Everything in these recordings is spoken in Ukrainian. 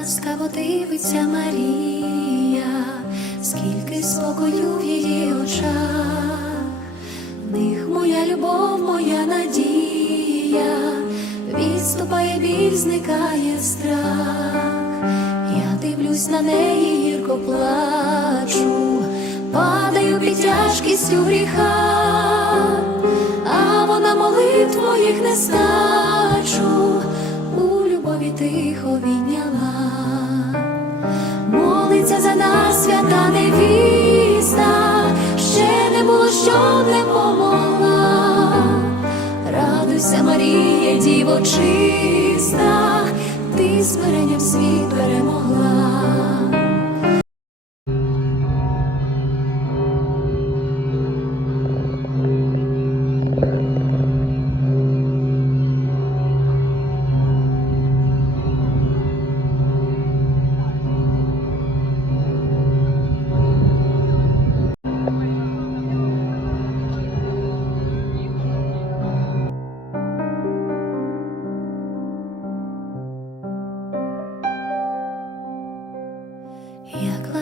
ласкаво дивиться Марія, скільки спокою в її очах, в них моя любов, моя надія, відступає біль, зникає страх. Я дивлюсь на неї, гірко плачу, падаю під тяжкістю гріха, а вона молитв не стачу, у любові тихо Чиста, ти смиренням світ перемогла.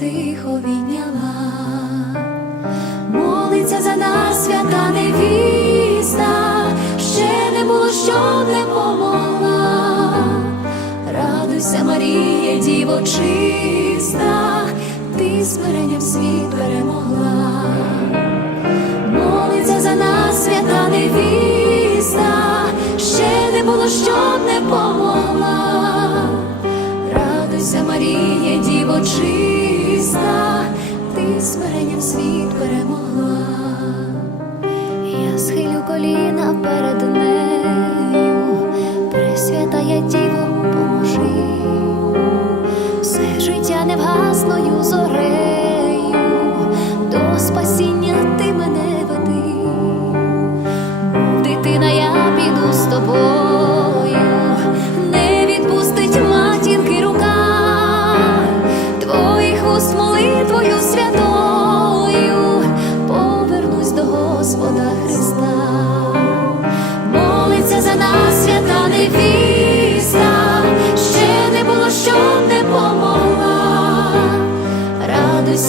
тихо відняла, молиться за нас свята невіста, ще не було, що не помогла. Радуйся, Марія, діво чиста, ти смиренням світ перемогла. Молиться за нас свята невіста, ще не було, що не помогла. Радуйся, Марія, діво чиста, ти смиренням світ перемогла. Я схилю коліна перед нею, присвята я Діво, поможи, все життя невгасною зорею,